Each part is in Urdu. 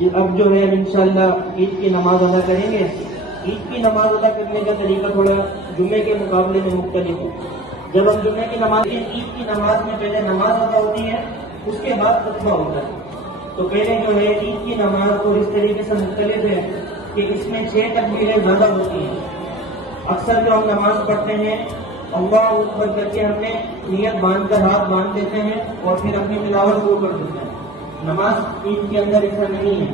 اب جو ہے انشاءاللہ عید کی نماز ادا کریں گے. عید کی نماز ادا کرنے کا طریقہ تھوڑا جمعے کے مقابلے میں مختلف ہے. جب ہم جمعے کی نماز عید کی نماز میں پہلے نماز ادا ہوتی ہے، اس کے بعد خطبہ ہوتا ہے. تو پہلے جو ہے عید کی نماز تو اس طریقے سے مختلف ہے کہ اس میں 6 تکبیریں زیادہ ہوتی ہیں. اکثر جو ہم نماز پڑھتے ہیں اللہ اکبر کر کے ہم نے نیت باندھ کر ہاتھ باندھ دیتے ہیں اور پھر اپنی تلاوت کو کر دیتے ہیں. نماز عید کے اندر ایسا نہیں ہے.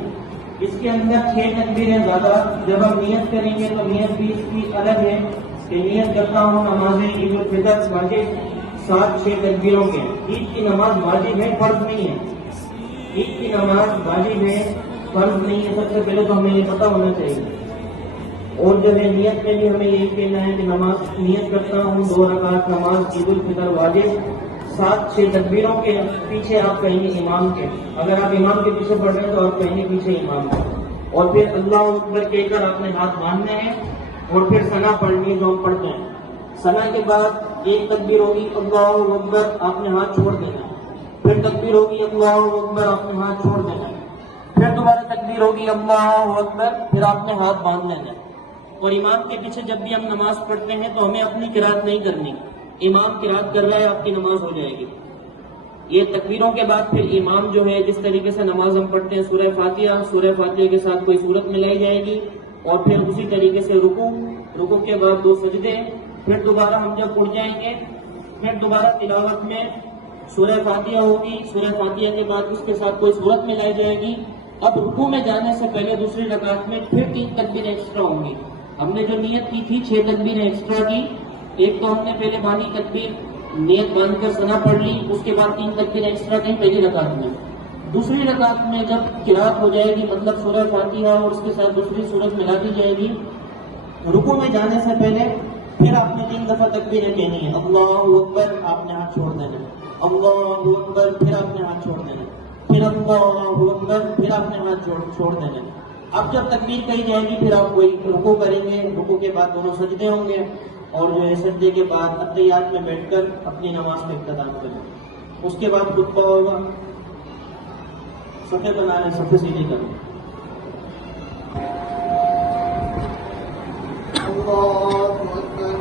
اس کے اندر 6 تکبیریں زیادہ. جب ہم نیت کریں گے تو نیت بھی اس کی الگ ہے کہ نیت کرتا ہوں نماز عید الفطر واجب 7-6 تکبیروں کے. عید کی نماز واجب ہے، فرض نہیں ہے. عید کی نماز واجب ہے، فرض نہیں ہے. سب سے پہلے تو ہمیں یہ پتہ ہونا چاہیے. اور جو ہے نیت میں بھی ہمیں یہی کہنا ہے کہ نماز نیت کرتا ہوں 2 رکعت نماز عید الفطر واجب 7-6 تکبیروں کے. پیچھے آپ کہیں گے امام کے. اگر آپ امام کے پیچھے پڑھ رہے ہیں تو آپ کہیں گے پیچھے امام کے. اور پھر اللہ اکبر کہہ کر آپ نے ہاتھ باندھنے ہیں اور پھر ثنا پڑھنی ہے جو ہم پڑھتے ہیں. ثنا کے بعد 1 تکبیر ہوگی اللہ اکبر، آپ نے ہاتھ چھوڑ دینا ہے. پھر تکبیر ہوگی اللہ اکبر، آپ نے ہاتھ چھوڑ دینا ہے. پھر دوبارہ تکبیر ہوگی اللہ اکبر، پھر آپ نے ہاتھ باندھ لینا ہے. اور امام کے پیچھے جب بھی ہم نماز پڑھتے ہیں تو ہمیں اپنی قرات نہیں کرنی. امام قرات کر رہا ہے، آپ کی نماز ہو جائے گی. یہ تکبیروں کے بعد پھر امام جو ہے جس طریقے سے نماز ہم پڑھتے ہیں سورہ فاتحہ کے ساتھ کوئی سورت ملائی جائے گی. اور پھر اسی طریقے سے رکوع کے بعد 2 سجدے. پھر دوبارہ ہم جب اٹھ جائیں گے پھر دوبارہ تلاوت میں سورہ فاتحہ ہوگی. سورہ فاتحہ کے بعد اس کے ساتھ کوئی سورت ملائی جائے گی. اب رکوع میں جانے سے پہلے دوسری رکعت میں پھر 3 تکبیریں ایکسٹرا ہوں گی. ہم نے جو نیت کی تھی 6 تکبیریں ایکسٹرا کی. ایک تو ہم نے پہلے بانی تکبیر نیت باندھ کر ثنا پڑھ لی، اس کے بعد 3 تکبیریں ایکسٹرا کی پہلی رکعت میں. دوسری رکعت میں جب قرات ہو جائے گی مطلب سورہ فاتحہ اور اس کے ساتھ دوسری سورت ملا دی جائے گی، رکوع میں جانے سے پہلے پھر آپ نے 3 دفعہ تکبیریں کہنی ہے. اللہ اکبر، آپ نے ہاتھ چھوڑ دینا. اللہ اکبر، پھر آپ نے ہاتھ چھوڑ دینا. پھر اللہ اکبر، پھر آپ نے ہاتھ چھوڑ دینا. اب جب تکبیر کہی جائے گی پھر آپ کوئی رکوع کریں گے. رکوع کے بعد 2 سجدے ہوں گے اور جو ہے سجدے کے بعد اتحیات میں بیٹھ کر اپنی نماز کا اختتام کریں. اس کے بعد خطبہ ہوگا. صفحے بنا لیں، صفحے سیدھی کریں. اللہ اکبر.